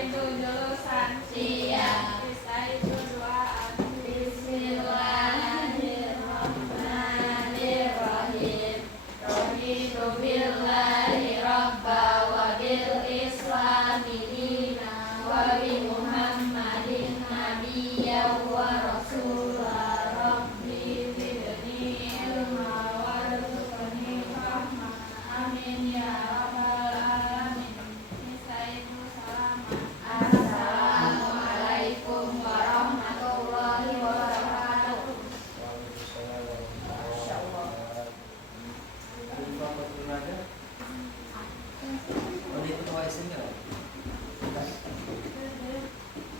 itu julusan siang, bisa itu doaan. Bismillahirrahmanirrahim. Raditu billahi rabba wa bil islami dina wa bi Muhammadin nabiyya wa rasulah. Rabbi zidni ilma warzuqni fahma. Amin ya rabbal alamin. Misaitu salaman. Assalamualaikum warahmatullahi wabarakatuh.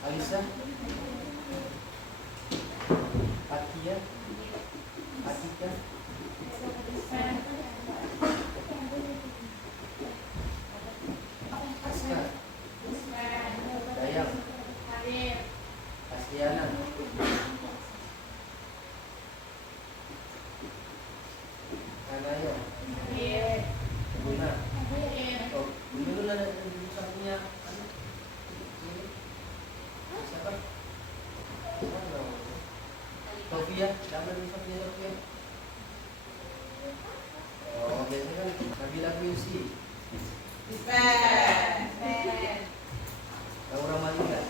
Alisa, Atia, Atika, Aska, Dayang, Astiana, Anaya, Buna. Oh, dulu ada satunya. Siapa? Sofia, nama dulu Sofia. Oh, biasanya kan Nabila Quincy. Laura Malika.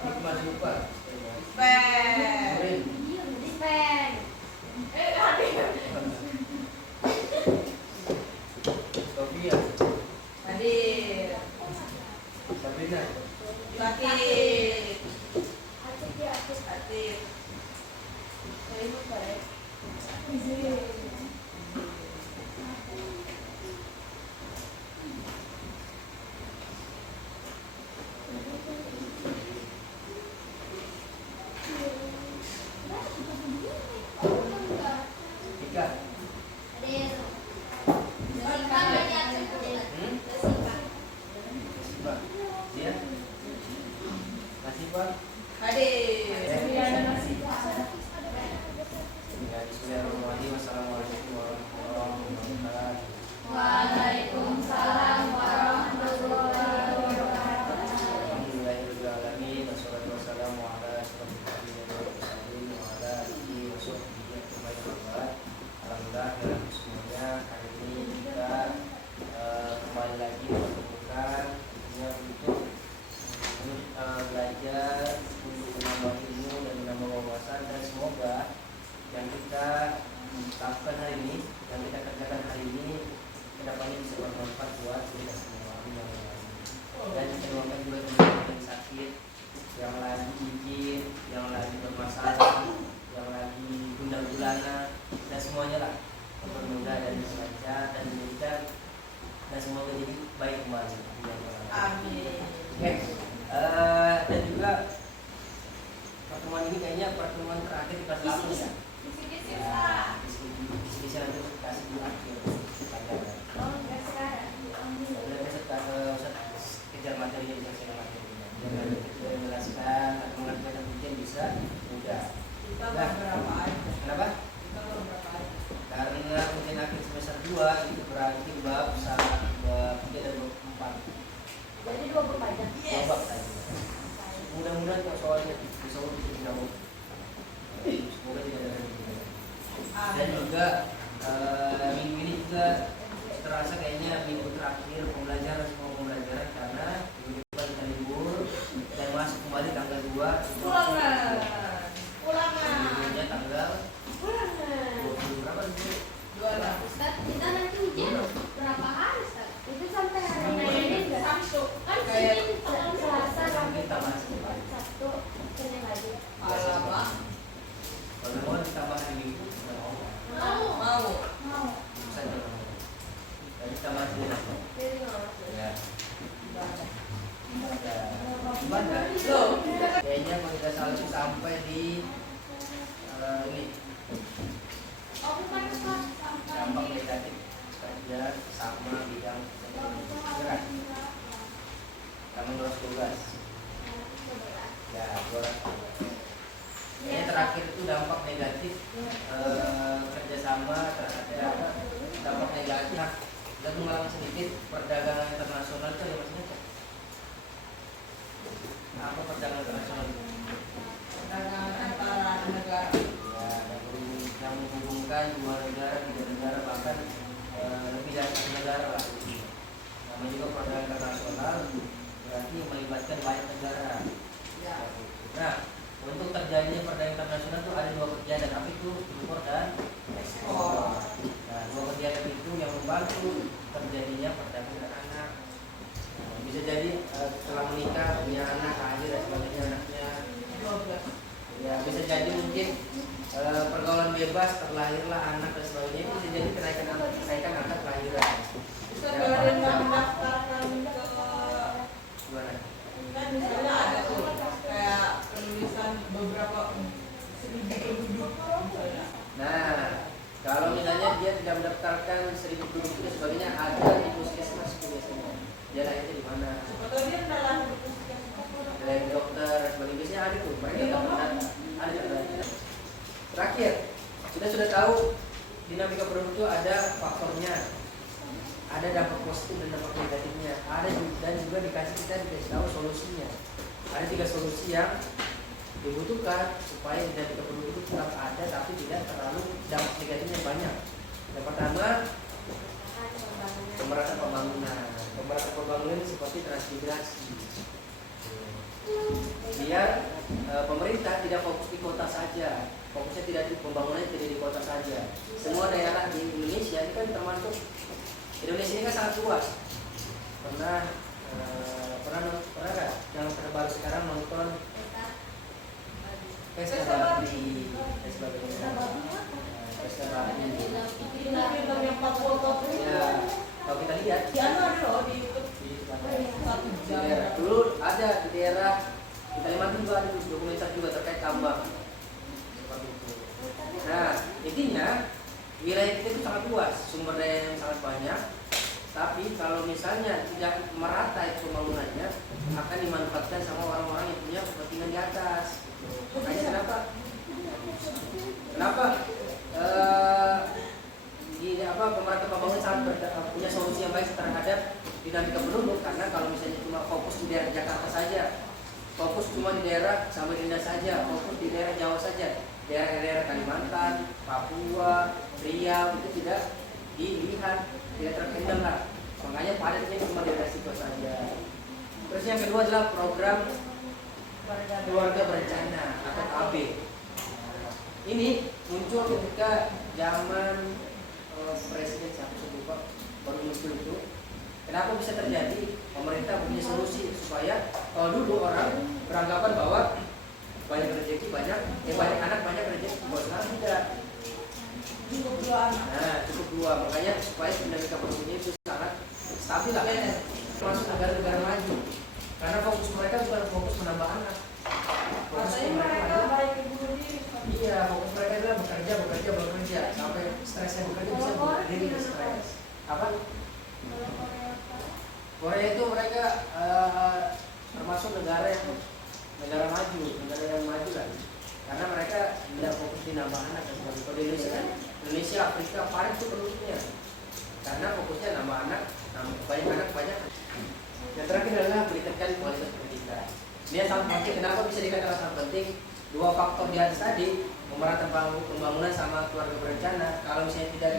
Hikmah Zupa. Nurin. Sofia. Sabrina. Ika. Nasiba. Dia. Nasiba. Bismillahirrahmanirrahim. Assalamualaikum warahmatullahi wabarakatuh. Waalaikumsalam warahmatullahi wabarakatuh. Alhamdulillahirabbil alamin. Wassalatu wassalamu ala asyrofil anbiya'i wal mursalin wa ala alihi wa sahbihi ajmain. Alhamdulillah ya semuanya, hari ini kita kembali lagi bertemukan untuk belajar untuk menambah ilmu dan menambah wawasan, dan semoga yang kita lakukan hari ini, yang kita kerjakan hari ini kedepannya bisa bermanfaat buat kita semua. Dan kita doakan juga teman-teman yang sakit, yang lagi izin, yang lagi bermasalah, yang lagi gundah-gulana, dan semuanya lah bermudah dan lancar dan diberikan, dan semoga jadi baik kembali. Amin. Oke, dan juga pertemuan ini kayaknya pertemuan terakhir di kelas 8 ya. Diskusi nanti kasih di akhir pelajaran. Ustaz kejar materi yang saya materinya. Jangan menjelaskan atau mengajarkan ujian bisa mudah. Kenapa? Karena ujian akhir semester 2 itu berarti bab 3 dan bab 4. Jadi 24 jam. Dua bab tadi. Mudah-mudahan kalau soalnya bisa lebih tidak mau. Semoga tidak ada lagi. Dan juga minggu ini juga terasa kayaknya minggu terakhir pembelajaran, semua pembelajaran, karena minggu depan kita libur dan masuk kembali tanggal 2 liburnya tanggal 20 berapa sih? Ustaz, kita nanti ujian berapa hari, Ustaz? Itu sampai hari ini Sabtu. Kan Senin, Selasa, sampai Sabtu, Senin lagi. Kalau mau ditambah hari Minggu, Mau. bisa jangan mau. Jadi tambah hari Minggu. Ya. Ibadah. Kayaknya kalau tidak salah itu sampai di ini dampak negatif kerja sama bidang gerak. Kamu 212. Ya, 200. terakhir itu dampak negatif kerjasama terhadap dampak negatif. Nah, kita mengalami sedikit perdagangan internasional itu ya maksudnya apa perdagangan internasional? Perdagangan antara negara. Ya, yang menghubungkan dua negara, tiga negara, bahkan lebih dari satu negara lah. Namanya juga perdagangan internasional, berarti melibatkan banyak negara. Ya. Nah, untuk terjadinya perdagangan internasional itu ada dua kegiatan, apa itu? Impor dan ekspor. Nah, dua kegiatan itu yang membantu terjadinya perdagangan anak. Nah, bisa jadi setelah menikah punya anak, lahir dan sebagainya anaknya. Ya, bisa jadi mungkin pergaulan bebas, terlahirlah anak dan sebagainya, itu bisa jadi kenaikan angka kelahiran. Bisa dari mendaftarkan ke Gimana? kan misalnya ada tuh kayak penulisan beberapa 1000 penduduk misalnya. Nah, kalau misalnya dia tidak mendaftarkan 1000 penduduk dan sebagainya, ada di puskesmas biasanya. Dia lahirnya di mana? Atau dia udah lahir di puskesmas. Dari dokter dan sebagainya, biasanya ada tuh. Mereka tidak pernah ada. Terakhir, sudah tahu dinamika penduduk itu ada faktornya, ada dampak positif dan dampak negatifnya, ada dan juga dikasih tahu solusinya. Ada 3 solusi yang dibutuhkan supaya dinamika penduduk itu tetap ada tapi tidak terlalu dampak negatifnya banyak. Yang pertama, pemerataan pembangunan. Pemerataan pembangunan seperti transmigrasi. Biar pemerintah tidak fokus di kota saja, fokusnya tidak di pembangunan, tidak di kota saja. Semua daerah di Indonesia ini kan termasuk Indonesia ini kan sangat luas. Pernah nggak yang terbaru sekarang nonton Pesta Babi dan sebagainya? Pesta Babi. Film yang Papua Ya, kalau kita lihat di ada loh di YouTube di 1 jam. daerah dulu ada di daerah di Kalimantan juga ada dokumenter juga terkait tambang seperti itu. Nah, intinya wilayah kita itu sangat luas, sumber daya yang sangat banyak. Tapi kalau misalnya tidak merata itu pembangunannya, akan dimanfaatkan sama orang-orang yang punya kepentingan di atas. Makanya kenapa pemerataan pembangunan sangat punya solusi yang baik terhadap dinamika penduduk. Karena kalau misalnya cuma fokus di daerah Jakarta saja, fokus cuma di daerah Samarinda saja, fokus di daerah Jawa saja, daerah-daerah Kalimantan, Papua, Riau itu tidak dilihat, tidak terkendali lah. Makanya padatnya cuma di daerah situ saja. Terus yang kedua adalah program keluarga berencana atau KB. Ini muncul ketika zaman presiden siapa saya lupa baru muncul itu. Kenapa bisa terjadi? Pemerintah punya solusi supaya kalau dulu orang beranggapan bahwa banyak rezeki banyak anak banyak rezeki, kalau sekarang tidak. Cukup 2 anak. Nah, cukup 2. Makanya supaya dinamika penduduknya itu sangat stabil lah. Termasuk negara-negara maju. Karena fokus mereka bukan fokus menambah anak. Katanya mereka baik bunuh diri. Iya, fokus mereka adalah bekerja sampai stresnya bekerja bisa bunuh diri dan stres. Apa? Korea itu mereka termasuk negara maju, negara yang maju lah. Karena mereka tidak fokus di nambah anak dan sebagainya. Kalau di Indonesia kan, Indonesia, Afrika, paling itu penduduknya. Karena fokusnya nambah anak, banyak anak banyak. Yang terakhir adalah meningkatkan kualitas pendidikan. Ini yang sangat penting. Kenapa bisa dikatakan sangat penting? 2 faktor di atas tadi, pemerataan pembangunan sama keluarga berencana. Kalau misalnya tidak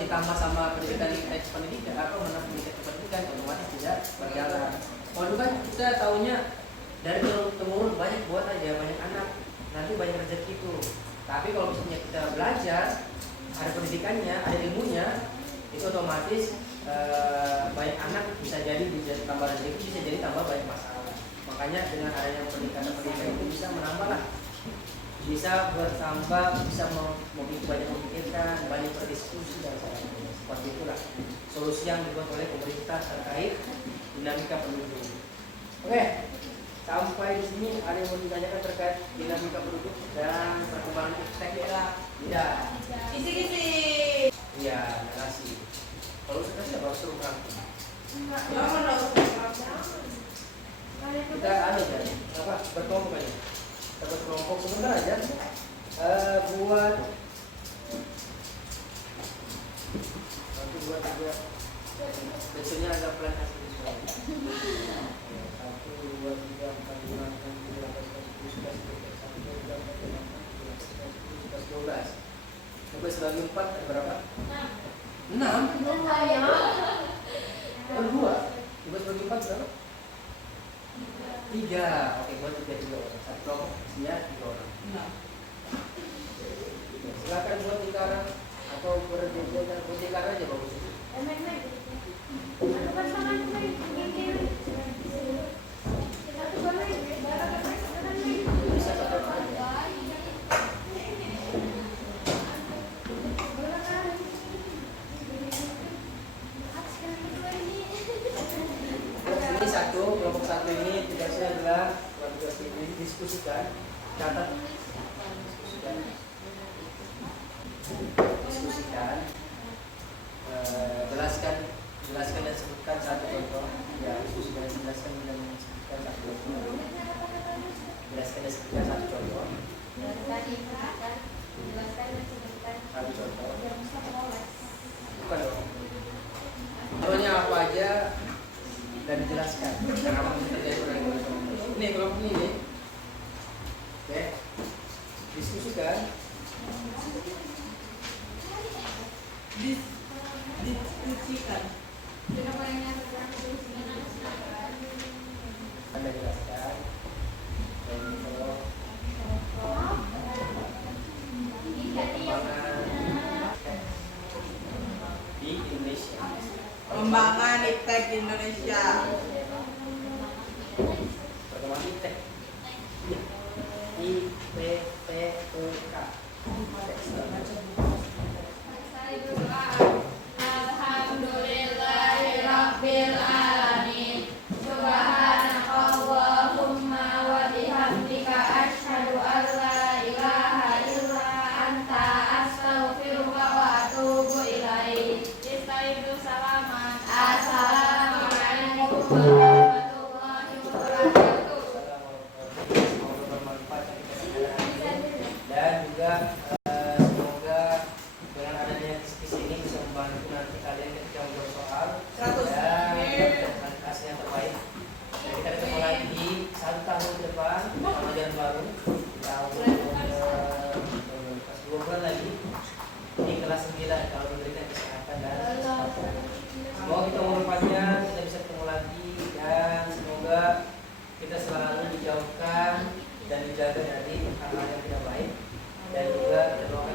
ditambah sama pendidikan pendidikan otomatis tidak berjalan. Kalau dulu kan kita tahunya dari turun banyak buat aja banyak anak, nanti banyak rezeki itu. Tapi kalau misalnya kita belajar, ada pendidikannya, ada ilmunya, itu otomatis banyak anak bisa jadi tambah rezeki, bisa jadi tambah banyak masalah. Makanya dengan adanya pendidikan itu bisa menambah lah, bisa bertambah, bisa banyak memikirkan, banyak berdiskusi dan sebagainya. Seperti itulah solusi yang dibuat oleh pemerintah terkait dinamika penduduk. Oke, sampai di sini ada yang mau ditanyakan terkait dinamika penduduk dan perkembangan teknik? Tidak. Kisi-kisi. Iya, narasi. Kalau sudah tidak harus suruh rangkum. Jangan harus Kita ada jadi apa? Berkelompok aja. Kita buat kelompok sebentar aja. Buat nanti buat juga besoknya ada plan hasil visual. 1, 2, 3, 4, 5, 6, 7, 8, 9, 10, 11, 12. Coba sebagi 4 ada berapa? 6. Oh, 2. Coba sebagi 4 berapa? 3. Oke, buat 3 orang. Satu kelompok isinya 3 orang. Nah, Silakan buat lingkaran atau berjejer buat lingkaran aja bagus. Bisa pakai ini satu, kelompok satu ini tugasnya adalah tugas ini diskusikan, catat, diskusikan, jelaskan dan sebutkan satu contoh. Ya, diskusikan, jelaskan dan sebutkan satu contoh. Jelaskan dan sebutkan satu contoh. Satu contoh. Bukan dong. Contohnya apa aja dan dijelaskan. Karena kita terjadi ini kelompok ini. Oke. Diskusikan. diskusikan. Anda jelaskan. Contoh di Indonesia. Pengembangan iptek di Indonesia. Pertemuan iptek. IPTEK. Alhamdulillahirabbil alamin. Subhanakallahumma wa bihamdika asyhadu an la ilaha illa anta astaghfiruka wa atubu ilaik. Istaizu salaman. Assalamualaikum warahmatullahi wabarakatuh. Semoga bermanfaat dan juga semoga dengan adanya diskusi ini bisa membantu nanti kalian ketika menjawab soal 100 dan mendapatkan hasil yang terbaik. Dan kita ketemu lagi di 1 tahun ke depan pelajaran baru tahun pas 2 bulan lagi di kelas 9 kalau diberikan kesehatan dan semoga kita umur panjang, kita bisa ketemu lagi dan semoga kita selalu dijauhkan dan dijaga dari hal-hal yang tidak baik dan juga kita doakan